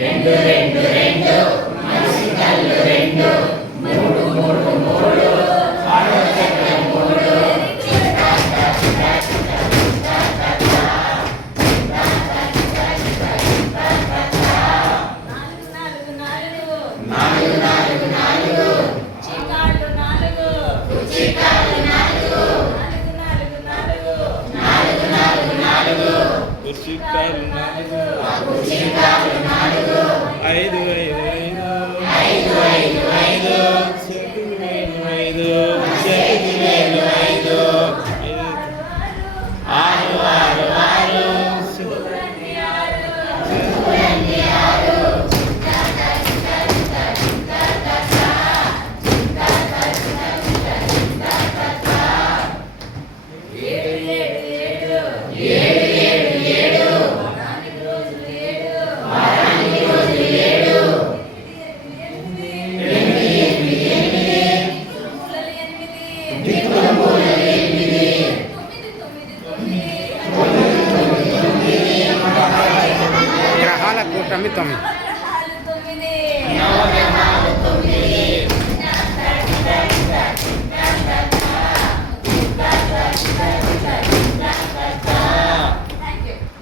రెండు రెండు రెండు మనిషి కళ్ళు రెండు మూడు మూడు మూడు ఆరో చక్రం మూడు నాలుగు నాలుగు నాలుగు చికాళ్ళు నాలుగు కుచికాలు నాలుగు నాలుగు నాలుగు నాలుగు కుర్చీకాలు నాలుగు కుచికాలు నాలుగు ఐదు ఐదు ఐదు ఐదు ఐదు ఐదు చేతి వేలు ఐదు చేతి వేలు ఐదు ఆరు ఆరు ఆరు చుట్టులన్నీ ఆరు ఏడు ఏడు ఏడు వారానికి రోజులు ఏడు ఎనిమిది ఎనిమిది ఎనిమిది దిక్కుల మూలలు ఎనిమిది గ్రహాల కూటమి 9 నవగ్రహాలు 9